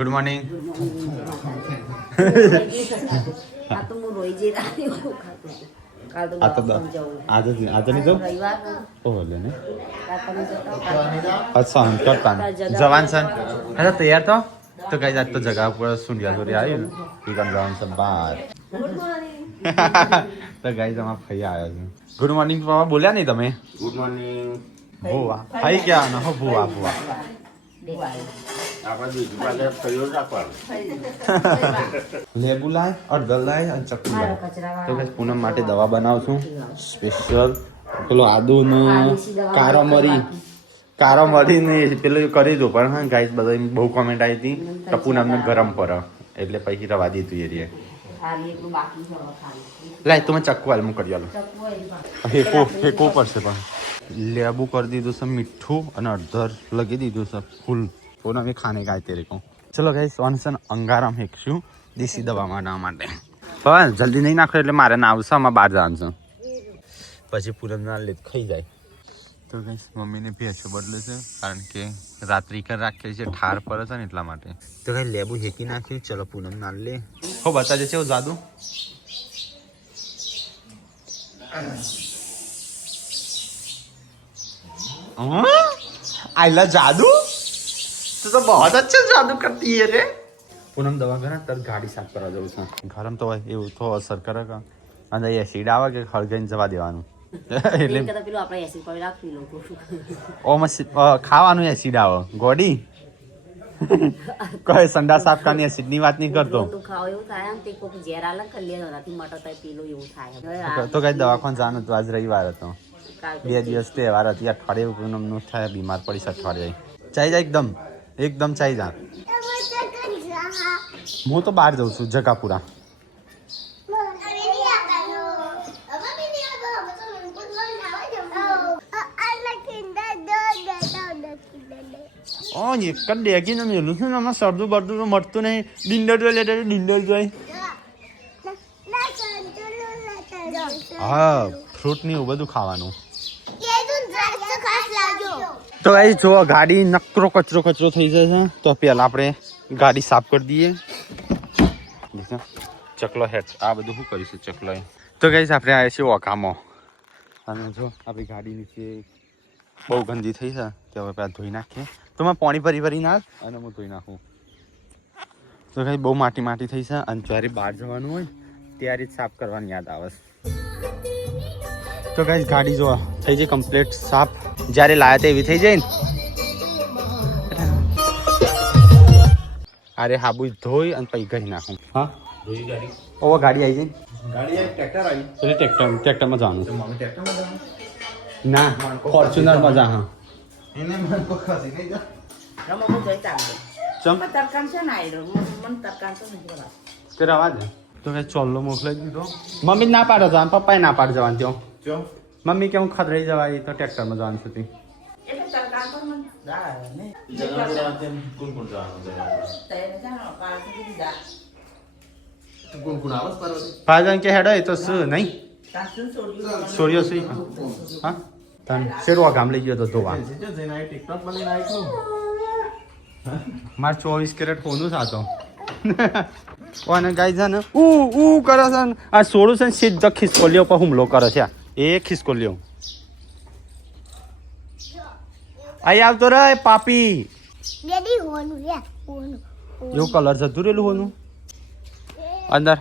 Good morning. આજે નહીં જાઉં. ઓહો લે ને અચ્છા હમ કરતા જવાન સન અરે તૈયાર તો કઈ જાત તો જગા ઉપર સુંડિયા જોડી આવ્યું ને એ કામ જવાનું છે બહાર. તો ગાઈ તમારા ફઈ આવ્યો છે. ગુડ મોર્નિંગ બાબા બોલ્યા નહીં તમે? Good morning. ભૂવા ફઈ ગયા ને હો ભૂવા ભૂવા આપણે બીજું પાછળ કયો રાખવાનું. લેબુ લાય અડધર લાય અને ચક્કુ લાય. તો ગાઈસ પૂનમ માટે દવા બનાવું છું સ્પેશિયલ. પેલો આદુ ને કારો મરી ને પેલું કરી દઉં પણ હા ગાઈસ બધા બહુ કોમેન્ટ આવી હતી કે પૂનમને ગરમ પડે એટલે પછી રવા દીધું એ રે. લાય તું ચક્કુ હાલ હું કરી આલો. હેકો પડશે પણ લેબુ કરી દીધું છે મીઠું અને અડધર લગી દીધું છે ફૂલ. પૂનમ એ ખાને ગાય તેરે કહું. ચલો ગાઈસ ઓનસન અંગારામ હેકશું દેશી દવા માંડવા માટે. પણ જલ્દી નહીં નાખો એટલે મારે ના આવશે આમાં બહાર જવાનું છે પછી પૂનમ ના લે ખાઈ જાય. તો ગાઈસ મમ્મીને ભેંસો બદલે છે કારણ કે રાત્રિ કર રાખીએ છીએ ઠાર પડે છે ને એટલા માટે. તો ગાઈસ લેબુ હેકી નાખ્યું. ચલો પૂનમ ના લે હો બતાજે છે જાદુ. आइला जादू तो बहुत अच्छा जादू करती है रे. पूनम दवा करे तर गाड़ी साफ કરવા જવું છે. ગરમ તો હોય એવું તો અસર કરે કે અને એસિડ આવે કે હળગાઈને જવા દેવાનું એટલે પેલું આપણે એસિડ પાવી રાખી લોકો ખાવાનું એસિડ આવે ગોડી કોઈ સંડા સાફ કાની એસિડ ની વાત નહીં કરતો. તો ખાવ એવું થાય આમ તે કોક ઝેર આલે કર લે નથી મટો થાય પેલું એવું થાય. તો કઈ દવાખાને જવાનું તો આજ રવિવાર હતો 2 દિવસ તહેવાર હતી અઠવાડિયે પૂનમનું થાય બીમાર પડી અઠવાડિયે ચાઈ જા એકદમ ચાઈ જા. હું તો બહાર જઉં છું જગાપુરા. એક જ ડેગી ને મેલું છે ને આમાં સરદું બરદું તો મળતું નહીં. ડિંડર જોઈ લે ડિંડર જોઈ. હા ફ્રૂટ ને એવું બધું ખાવાનું. તો એ જો ગાડી નકરો કચરો થઈ જાય છે તો પેલા આપણે ગાડી સાફ કરી દઈએ. ચકલો હેડ આ બધું શું કરીશું ચકલો. તો ગાઈસ આપણે આવ્યા છીએ ઓકામાં અને જો આપણી ગાડી નીચે બહુ ગંદી થઈ છે તો હવે પેલા ધોઈ નાખીએ. તો મેં પાણી ભરી ના અને હું ધોઈ નાખું. તો ગાઈસ બહુ માટી થઈ છે અને જ્યારે બહાર જવાનું હોય ત્યારે જ સાફ કરવાની યાદ આવે. તો ગાઈસ ગાડી જો થઈ જાય કમ્પ્લીટ સાફ. જ્યારે લાયા એવી થઈ જાય ને અરે હાબુ ધોઈ અને પછી ઘરી નાખું. હા ઓ ગાડી આવી જાય ટ્રેક્ટરમાં જવાનું ના ફોર્ચ્યુનરમાં જા. હા તે રવા દે. તો કઈ ચોલ્લો મોકલાઈ દીધો. મમ્મી ના પાડો જવાનું પપ્પાએ ના પાડ જવાનું ત્યાં. મમ્મી કે હું ખતરાઈ જવાય તો ટ્રેક્ટરમાં જવાનું સુધી. પાજન કે હેડો એ તો શું નહીં સોરિયો સુઈ હા તન શેરવા ગામ લઈ ગયો તો ધોવા. માર 24 કેરેટ હોનું સાતો અને ગાઈ છે ને ઉ કરે છે ને આ સોડું છે ને સીધો ખિસકોલીઓ પર હુમલો કરે છે. એ ખિસકોલીઓ આઈ આવતો રે પાપી. એવું કલર જતું રેલું હોનું અંદર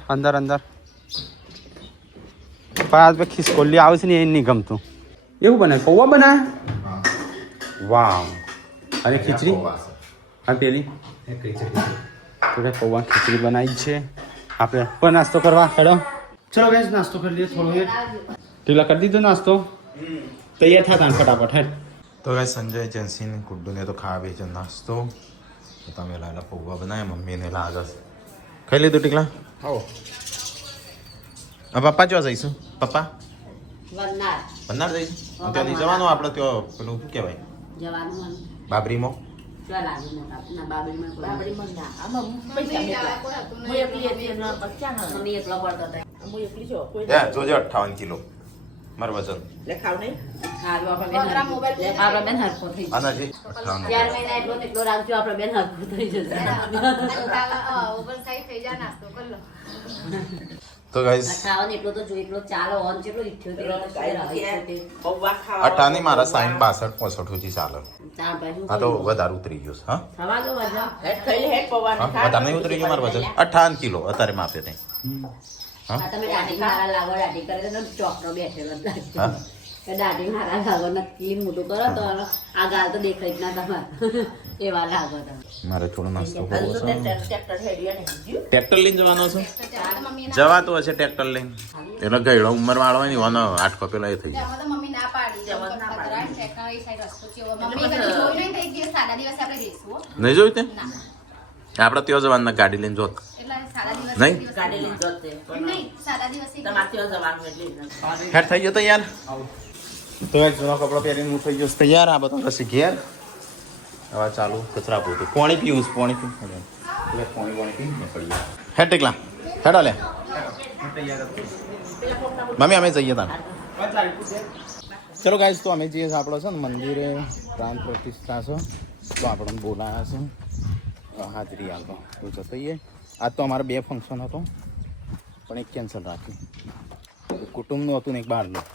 પણ ખિસકોલી આવે છે ને એ નહીં ગમતું. એવું બનાય પૌવા બનાય વાવ. અને ખીચડી હા પેલી તો પૌવા ખીચડી બનાવી છે. આપણે પણ નાસ્તો કરવા હેડો. ચલો ગાઈસ નાસ્તો કરી લઈએ થોડો ઢીલા કરી દીધો નાસ્તો તૈયાર થતા ફટાફટ હેડ. તો ગાઈસ સંજય જેન્સીને ગુડ્ડુને તો ખાવા બે છે નાસ્તો. તો તમે લાલા પૌવા બનાવ્યા મમ્મીને લાગે ખાઈ લીધું ટીકલા. આવો પપ્પા ચો જઈશું પપ્પા વન્નાર જઈશું ત્યાંથી જવાનું આપણે ત્યાં પેલું શું કહેવાય બાબરીમાં. જોજો 58 કિલો મારું વજન હારું, આપણે બેન હરખો થઈ જશે. આનાથી 58. 4 મહિના એટલો ને એટલો રાખજો, આપણે બેન હરખો થઈ જશે. તો ગાઈસ ખાવાનું એટલો તો જોઈએ, એટલો ચાલો ઓન જેટલો 78 અઠાની મારા 60 62 65 સુધી ચાલે. આ તો વધારે ઉતરી ગયું છે. હા થવા દો વજન. હા? વધારે નહીં ઉતરી ગયું મારું વજન 58 કિલો અત્યારે માપે તે. આ તમે દાઢી મારા લાગો, દાઢી કરે તો ચોકનો બેઠેલો જ લાગે. હા કે દાઢી મારા લાગો નક્કી મોટું કરો તો આ ગાલ તો દેખાય જ ના તમારે. એવા લાગો તમે. મારે થોડો નાસ્તો કરવો છે. ટ્રેક્ટર લઈને જવાનો છે? જવાતો હશે ટ્રેક્ટર લઈને. એટલે ગયડો ઉંમર વાળો હોય ને એવાનો આઠ પેલા એ થઈ જાય. નહીં જોયું તે આપણે ત્યાં જવાના ગાડી લઈને જોત નહીં હેર થઈ ગયો તૈયાર. તો એક જૂનો કપડો પહેરીને હું થઈ ગયો તૈયાર. આ બધા પછી ઘેર હવે ચાલુ કચરા પોતું પાણી પીવું છે. પાણી પીવું એટલે પાણી પી નીકળીએ. હેડ ટેકલા હેડો લે મમ્મી અમે જઈએ તાર. ચલો ગાઈસ તો અમે જઈએ આપણો છે ને મંદિરે પ્રાણ પ્રતિષ્ઠા છે તો આપણને બોલાયા છે હાજરી આપો તો જઈએ. આજ તો અમારે 2 ફંક્શન હતો પણ એક કેન્સલ રાખ્યું. કુટુંબનું હતું ને એક બહારનું.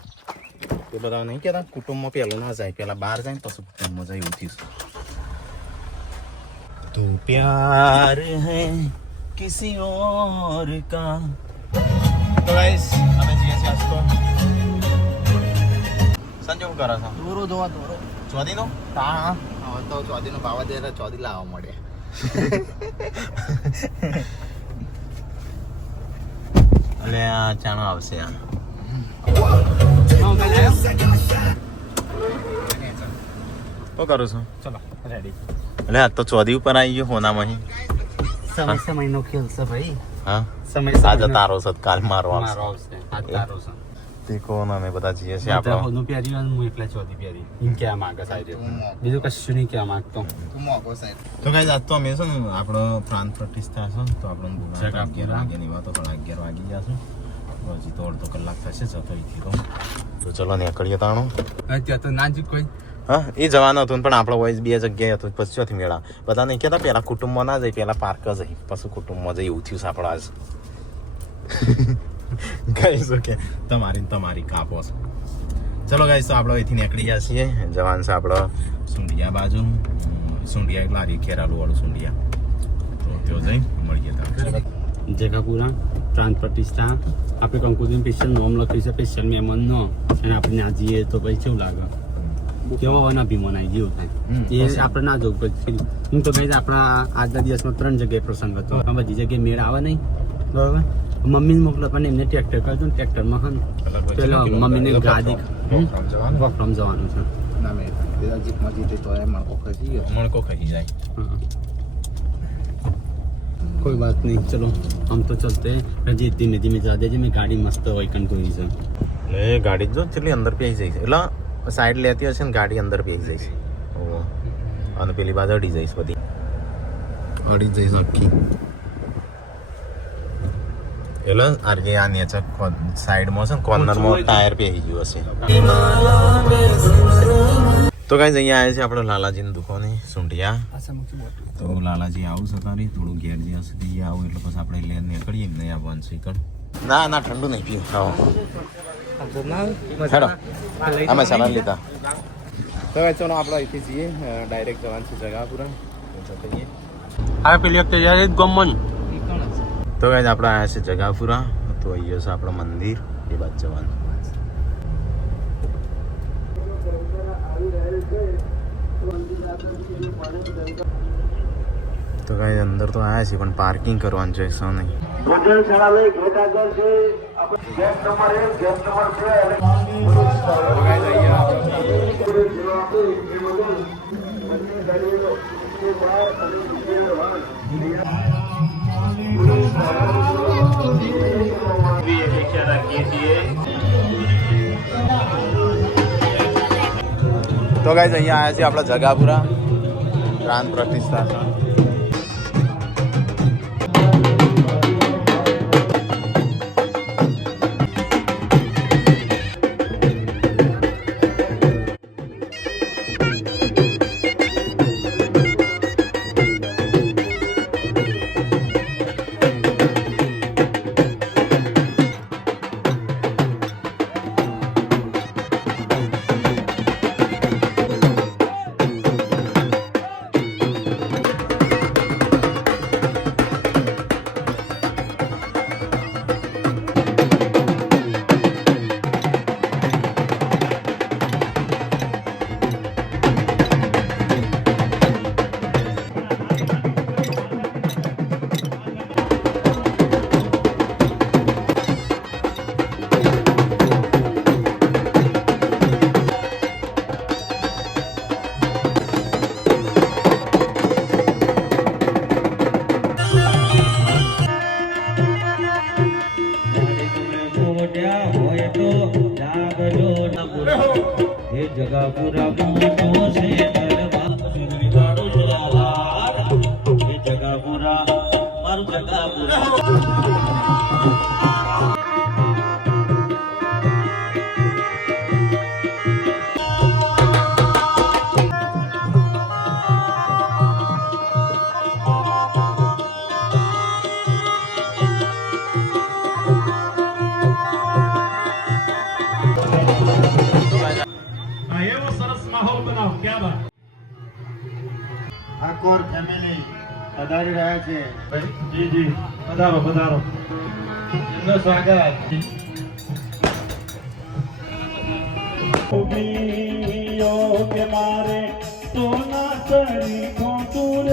તે બધા નહીં કહેતા કુટુંબમાં પહેલું ના જાય, પહેલાં બહાર જાય ને પછી કુટુંબમાં જાય એવું થયું. તો પ્યાર હૈ કિસી ઓર કા. તો ગાઈસ અમે જઈએ છીએ આજ તો સંજય શું કરે છે? દોરો જોવા દોરો ચોદીનો હા હવે તો ચોદીનો ભાવા દે ચોદી લાવવા મળે. એટલે આ ચાણો આવશે આ શું કરું છું? ચલો રેડી. એટલે આ તો ચોદી ઉપર આવી ગયો હોનામાં. સમય સમયનો ખેલ છે ભાઈ. હા સમય આજે તારો છે કાલ મારો મારો આવશે. આજ તારો છે. તે કોણ અમે બધા જઈએ છીએ આપણે. હોનું પ્યારી અને હું એકલા ચોથી પ્યારી એમ કહેવા માંગે સાહેબ. બીજું કશું નહીં કહેવા માંગતો. તો ગાઈસ આજ તો અમે છે ને આપણો પ્રાણ પ્રતિષ્ઠા છે તો આપણે 11 વાગે ની વાત તો 11 વાગી ગયા છે. હજી તો અડધો કલાક થશે જતો અહીંથી તો ચલો નીકળીએ તાણો. ત્યાં તો ના જ કોઈ હા એ જવાનો હતો પણ આપણો વોઇસ 2 જગ્યાએ હતો પછી ચોથી મેળા બધા નહીં કહેતા પહેલા કુટુંબમાં ના જાય પહેલા પાર્ક જઈ પછી કુટુંબમાં જઈ એવું થયું છે આપણો આજ. ગાઈસ ઓકે તમારી કાપો છે. ચલો ગાઈસ તો આપણે અહીંથી નીકળી ગયા છીએ. જવાન છે આપણો સુંડિયા બાજુ. સુંડિયા એટલે આરી ખેરાલુ વાળું સુંડિયા. તો ત્યાં જઈ મળીએ તમને. જગાપુરા પ્રાંત પ્રતિષ્ઠા આપણે કંકુદીન સ્પેશિયલ નોમ લખ્યું છે સ્પેશિયલ મહેમાન નો અને આપણે ના જઈએ તો પછી કેવું લાગે કેવો અનાભિમાન આવી ગયો થાય એ આપણે ના જવું પછી. હું તો કહીશ આપણા આજના દિવસમાં 3 જગ્યાએ પ્રસંગ હતો. આ બધી જગ્યાએ મેળ આવે નહીં બરાબર. મમ્મીને મોકલો પણ એમને ટ્રેક્ટર કરજો ને ટ્રેક્ટરમાં હા પેલો મમ્મીને ગાડી વોકફ્રોમ જવાનું છે. મણકો ખાઈ જાય. कोई बात नहीं चलो हम तो चलते हैं. रंजीत धीमे धीमे जा दे मैं गाड़ी मस्त वैकन तो है એ ગાડી જો કેટલી અંદર પેઈ જાય છે એટલે સાઈડ લેતી હશે ને ગાડી અંદર પેઈ જાય છે. ઓહો અને પેલી બાજુ અડી જઈશ બધી અડી જઈશ આખી. એટલે આરકે આ નેચર સાઈડમાં છે ને કોર્નરમાં ટાયર પેઈ ગયું હશે. તો ગાઈસ અહીંયા આવ્યા છે આપણે લાલાજીની દુકાને સુંઢિયા. તો લાલાજી આવું છે તારી થોડું ઘેર જ્યાં સુધી આવું એટલે પછી આપણે લઈને નીકળીએ નહીં આવવાનું છે કણ. ના ના ઠંડુ નહીં પીવું. હા હેડો અમે સલાહ લીધા. તો ચલો આપણે અહીંથી જઈએ ડાયરેક્ટ જવાનું છે જગાપુરા. આ પેલી વખતે યાર ગમન તો ગાઈસ આપણે આવ્યા છે જગાપુરા. તો અહીંયા છે આપણું મંદિર એ બાદ જવાનું. તો ગાઈસ અંદર તો આવ્યા છે પણ પાર્કિંગ કરવાનું છે શું નહીં. તો ગાઈસ અહીંયા આવ્યા છે આપણા જગાપુરા પ્રાણ પ્રતિષ્ઠા. ઠાકોર ફેમિલી પધારી રહ્યા છે જી જી પધારો પધારો એમનું સ્વાગત કે મારે સોના કરી ખોટુર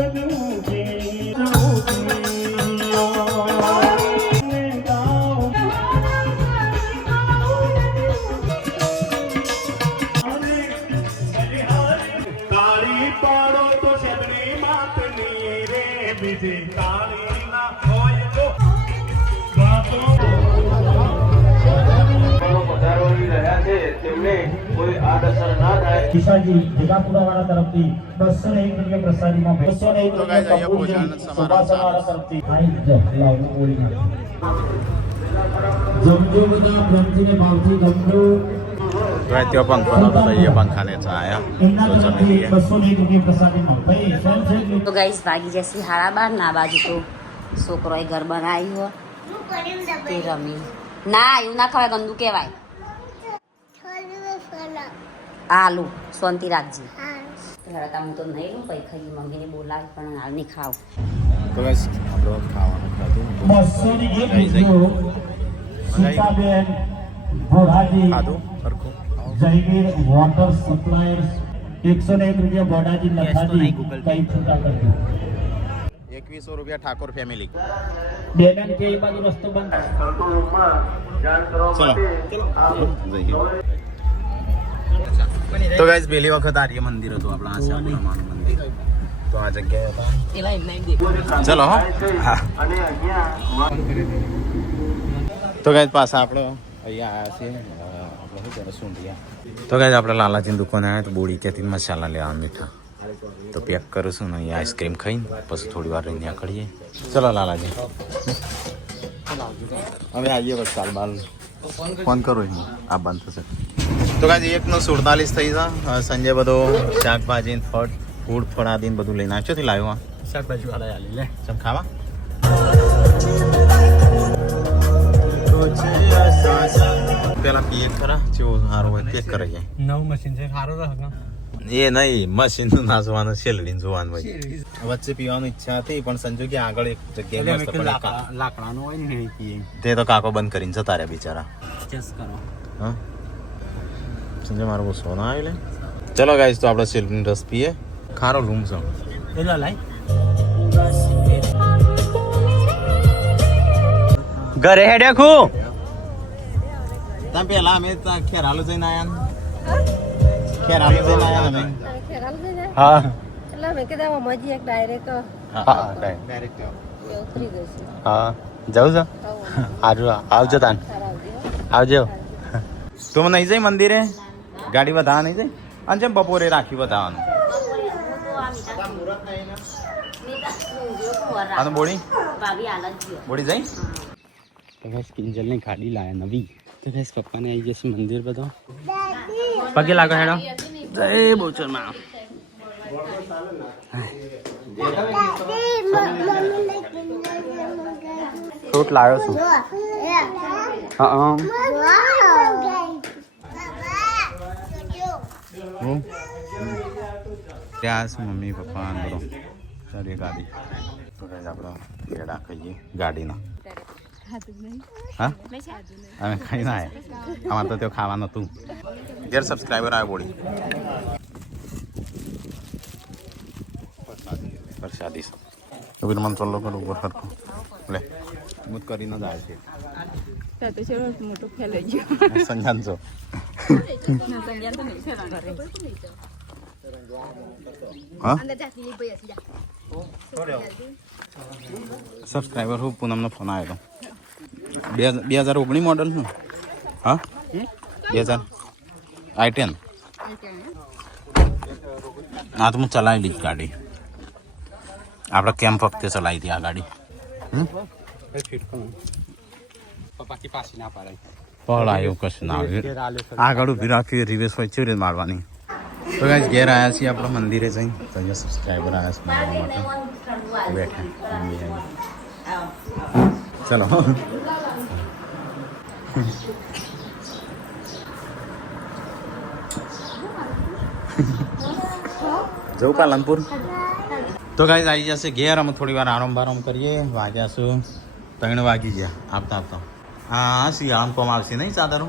કિસાનજી જગાપુરા વાળા તરફથી 201 રૂપિયા પ્રસાદીમાં 201 રૂપિયા સુભાષણ વાળા તરફથી જમજો બધા પ્રેમજીને ભાવથી જમજો ત્યાં પંખો નતો તો એ પંખાને ચાયા એમના તરફથી 201 રૂપિયા પ્રસાદીમાં ભાઈ સ્વયં તો ગાઈસ ભાગી જશે 12:30 ના બાજુ તો છોકરોએ ઘર બનાવ્યું હોય તે રમી ના એવું ના ખવાય ગંદુ કહેવાય આલુ શાંતિ રાખજી હું તો નહીં લઉં પછી ખાઈ મમ્મીને બોલાવી પણ હાલ નહીં ખાવ તો બસ આપણો ખાવાનું ખાધું 201 સીતાબેન ભોડાજી ખાધું સરખું જયવીર વોટર સપ્લાયર્સ 101 રૂપિયા ભોડાજી લખાજી કઈ છૂટા કરજો 2100 રૂપિયા ઠાકોર ફેમિલી બેનન કે એ બાજુ રસ્તો બંધ ચલો તો ગાઈસ પહેલી વખત આર્ય મંદિર હતું આપણા આશાપુરામાનું મંદિર તો આ જગ્યાએ હતા ચલો હા તો ગાઈસ પાછા આપણે અહીંયા આવ્યા છીએ આપણે શું કરે સુંઢિયા તો ગાઈસ આપણે લાલાજીની દુકાને આવ્યા તો બોડી ક્યાંથી મસાલા લેવા મીઠા તો પેક કરું છું ને અહીંયા આઈસ્ક્રીમ ખાઈને પછી થોડી વાર રહીને નીકળીએ ચલો લાલાજી હવે આવીએ બસ કાલ બાલ ફોન કરો આ બંધ થશે તો કાંઈ 1:47 થઈ જા સંજય બધો શાકભાજી ફૂડ ફળાદીને બધું લઈને આવ્યો થી લાવ્યો શાકભાજી વાળા આલી લે સબ ખાવા પેલા પીએ ખરા જેવો સારું હોય તે કરે જાય નવું મશીન છે સારું રહે એ નહીં મશીન નું નાચવાનું છેલડીને જોવાનું હોય વચ્ચે પીવાની ઈચ્છા હતી પણ સંજુ કે આગળ એક જગ્યાએ મસ્ત પડે લાકડાનું હોય ને પીએ તે તો કાકો બંધ કરીને જતા રહ્યા બિચારા ચેસ કરો હા સંજય મારો બહુ સોના આવી લે ચલો ગાઈસ તો આપણે શેલડીનો રસ પીએ ખારો રૂમ છે પેલા લાઈ ઘરે હેડે ખુ તમે પેલા અમે ખેરાલુ જઈને આયા ખેરાલુ જઈને આયા અમે હા એટલે મેં કીધું મજી એક ડાયરેક્ટ ડાયરેક્ટ હા જાઉં છો સારું આવજો તાન આવજો તું નહીં જાય મંદિરે ગાડી વધારવા નહીં જાય અને જેમ બપોરે રાખી વધારવાનું અને બોડી બોડી જાય તો બસ કિંજલની ગાડી લાયા નવી તો બસ પપ્પાને આવી જશે મંદિર બધો પગે લાગો હેડો જય બોચરમાં ફ્રૂટ લાવ્યો છું હા ત્યાં છે મમ્મી પપ્પા બધો સારી ગાડી તો કઈ આપણે પેડા ખાઈએ ગાડીના હા અમે ખાઈ ના અમારે તો ત્યાં ખાવાનું હતું ઘેર સબસ્ક્રાઈબર આવે બોડી પ્રસાદી તો બી મને ચોલ્લો કરું ઉપર સરખું લે મુદ કરીને જ આવે છે મોટો ફેલાઈ ગયો સંજાન છો હા સબસ્ક્રાઈબર હું પૂનમનો ફોન આવ્યો હતો 2019 મોડલ શું હા 2000 i10 આ તો હું ચલાવી લીધી ગાડી આપણે કેમ્પ વખતે ચલાવી હતી આ ગાડી પણ આવ્યું કશું ના આવ્યું આગળ ઊભી રાખી રિવેસ હોય છે મારવાની તો ગાઈસ ઘેર આવ્યા છીએ આપણે મંદિરે જઈને તો અહીંયા સબસ્ક્રાઈબર આવ્યા છે મારવા માટે બેઠા ચલો જવું પાલનપુર તો ગાઈસ આવી જશે ઘેર અમે થોડી વાર આરામ કરીએ વાગ્યા છું 3 વાગી ગયા આવતા હા શિયાળામાં કોમ આવશે નહીં ચાદરો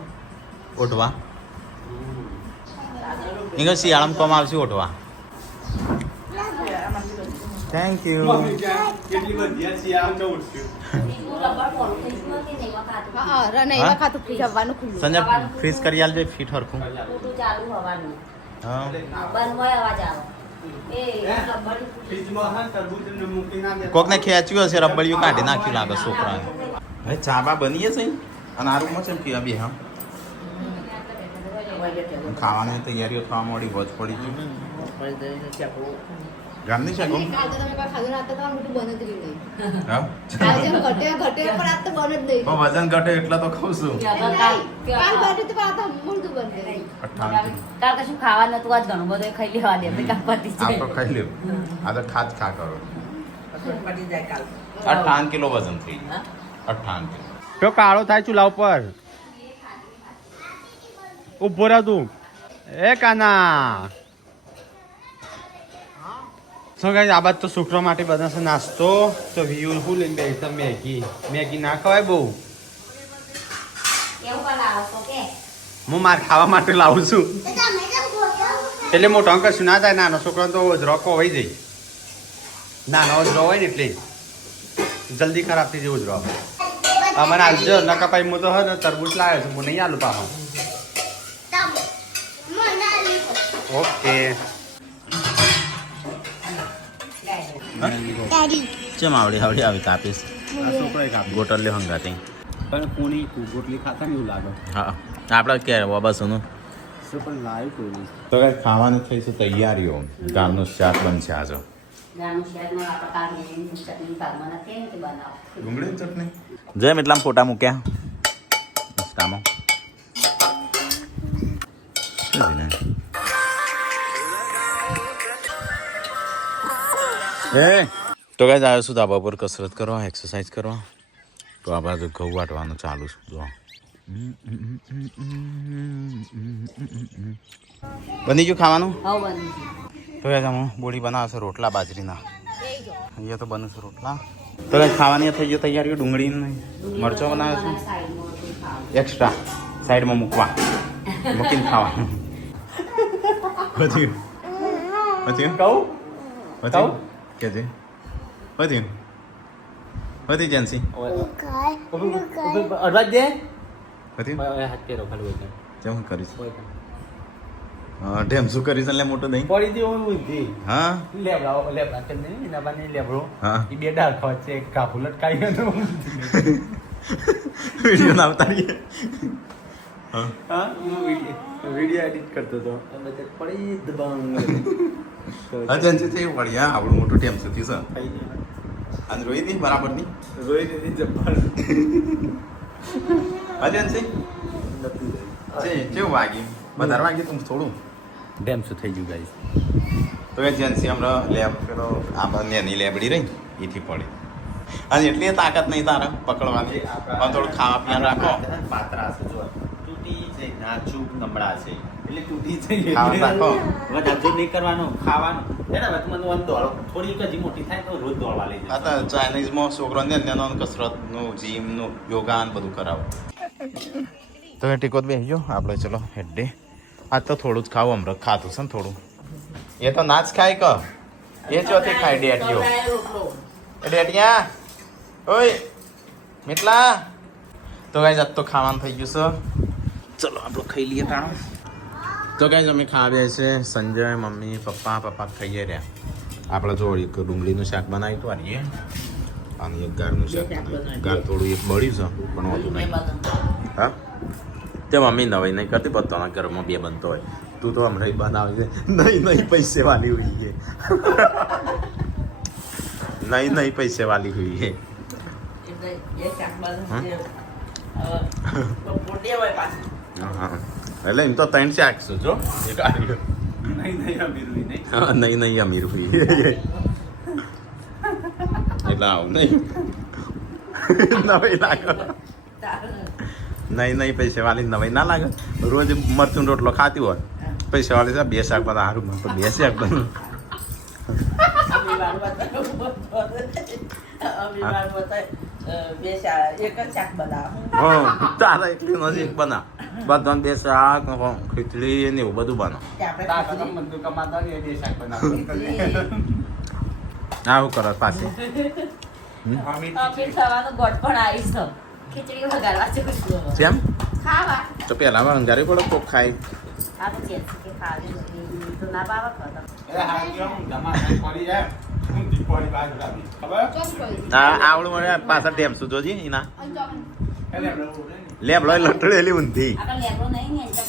ઓઢવા અહીંયા શિયાળામાં કોમ આવશે ઓઢવા થેન્ક યુ સંજય ફ્રીઝ કરી આલજે ફીટ હરખું હા કોકને ખેંચ્યું હશે રબડિયું કાઢી નાખ્યું લાગે છોકરા હવે ચાબા બનીએ છે અને આ રૂમમાં છે પીવા બે હા ખાવાની તૈયારીઓ થવા મળી વચ પડી ગયું ગામની છે કોમ વજન ઘટે એટલે તો ખાઉં છું 58 ખાવા નતું આજ ઘણું બધું ખાઈ લેવા દે આ તો ખાઈ લ્યો આ તો ખા કરો 58 કિલો વજન થઈ 58 કિલો તો કાળો થાય ચૂલા ઉપર ઉભો રહે તું એ કાના સો ગાઈસ આ બાદ તો શુક્ર માટે બધા છે નાસ્તો તો વ્યૂ હું લઈને બેસી મેગી ના ખવાય બહુ હું માર ખાવા માટે લાવું છું એટલે મોટો કશું ના થાય નાનો છોકરો તો ઓજરો કોવાઈ જાય નાનો ઓજરો હોય ને એટલે જલ્દી ખરાબ થઈ જાય ઓજરો મને આલજો નકા પાઈ હું તો હે ને તરબૂચ લાવ્યો છું હું નહીં આલું પાહો ઓકે ચમ આવડી આવી કાપીશ ગોટલ લે હંગાતી પણ કોની ગોટલી ખાતા ને એવું લાગે હા આપણે ક્યારે વાબાસુનું પણ લાવ્યું કોઈ તો કઈ ખાવાની થઈશું તૈયારીઓ ગામનું શાક બનશે આજે ડુંગળીની ચટણી જેમ એટલા ફોટા મૂક્યા ઇન્સ્ટામાં તો કઈ આવ્યો છું ધાબા પર કસરત કરવા એક્સરસાઇઝ કરવા તો આ બાજુ ઘઉં વાટવાનું ચાલુ છે જો બની ગયું ખાવાનું તો હું બોડી બનાવશે રોટલા બાજરીના અહીંયા તો બનશે રોટલા તો કઈ ખાવાની થઈ ગયો તૈયારી ડુંગળી મરચો બનાવે છે એક્સ્ટ્રા સાઈડમાં મૂકીને ખાવાનું વધ્યું કહું કે જે વધી જેન્સી અડવા દે વધી હાથ પેરો ખાલી જેમ હું કરીશ ઢેમ શું કરીશ એટલે મોટું નહીં પડી દે હું ઊંધી હા લેબડા કે નહીં એના બાને લેબડો હા એ બે ડાળ ખાવા છે એક કાપુ લટકાઈ ગયો વિડીયો ના ઉતારીએ હા વિડીયો એડિટ કરતો હતો અને તે પડી દબાંગ જેન્સી થયું પડી હા આપણું મોટું ઢેમ સુધી છે અને રોઈ દી બરાબર ની રોઈ દીધી જબ્બર જેન્સી કેવું વાગ્યું વધારે વાગ્યું તું થોડું ડેમ શું થઈ ગયું ગાઈસ તો એજન્સી હમણાં લેબ પેલો આમાં નેની લેબડી રહી એથી પડી અને એટલી તાકાત નહીં તારે પકડવાની પણ થોડું ખાવા પીવાનું રાખો પાતરા છે જો તૂટી છે નાચું નમળા છે એટલે તૂટી છે ખાવાનું રાખો વધારે નહીં કરવાનું ખાવાનું એના મને દોડો થોડી હજી મોટી થાય તો રોજ દોડવા લઈ જાય આ તો ચાઇનીઝમાં છોકરાને એનો કસરતનું જીમનું યોગા ને બધું કરાવો તો એ ટીકો બેસી ગયો આપણે ચલો હેડે આજ તો થોડું જ ખાવું હમણાં ખાતું છે ને થોડું એ તો ના જ ખાય ક એ ચોથી ખાય ડેટીઓ એ ડેટિયા ઓય મીટલા તો ગાઈઝ આજ તો ખાવાનું થઈ ગયું છે ચલો આપણું ખાઈ લઈએ તાણો તો ગાઈઝ અમે ખાવા છે સંજય મમ્મી પપ્પા ખાઈએ રહ્યા આપણે જો એક ડુંગળીનું શાક બનાવ્યું હતું આરીએ અને એક ગાળનું શાક ગાળ થોડું એક બળ્યું છે પણ હોતું નહીં હા તે મમ્મી નવાઈ નહીં કરતી બધાના ઘરમાં બે બનતો હોય તું તો હમણાં બનાવી છે નહીં पैसे वाली हुई है नहीं पैसे वाली हुई है એટલે એમ તો 3 શાક છે જો એક આલ્યો નહીં અમીર હુઈ એટલે આવું નહીં નવાઈ લાગે નહીં પૈસે વાળી નવાઈ ના લાગે રોજ મરચું રોટલો ખાતી હોય પૈસે વાળી છે 2 શાક બધા સારું મને 2 શાક બને તારા એટલી નજીક બના બધા 2 શાક ખીચડી ને એવું બધું બનો આવું કરો પાછી ખીચડી વગાડવા જવું કેમ ખાવા તો પેલા અંગારી પડો કોક ખાય આ તો છે કે ખાવા તો ના પાવા ખાતા આવડું મને પાછળ ટેમ સુધો જી એના લેબડો લટડેલી ઊંધી આ લેબડો નહીં ને તો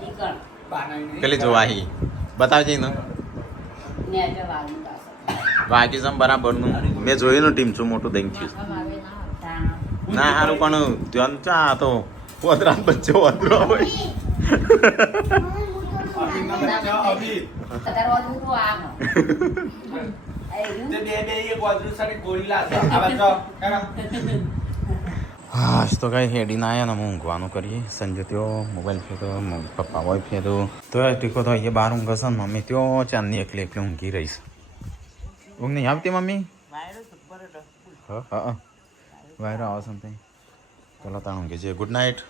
નીકળ પેલી જોવાહી બતાવજે ને ને તો વાળું કાસ બાકી સમ બરાબરનું મેં જોયું ને ટીમ છું મોટું દઈ થયું ના સારું પણ ધ્યાન ચા તો પોતરા બચ્ચો વાંદરો હોય હા તો કઈ હેડીને આવ્યા ને ઊંઘવાનું કરીએ સંજે ત્યો મોબાઈલ ફેરતો પપ્પા હોય ફેરો તો ટીકો તો અહીંયા બહાર ઊંઘશે ને મમ્મી ત્યો ચાંદની એકલી ઊંઘી રહીશ ઊંઘ નહીં આવતી મમ્મી હા વાયરો આવે છે ચલો તાણ ઊંઘી જઈએ ગુડ નાઇટ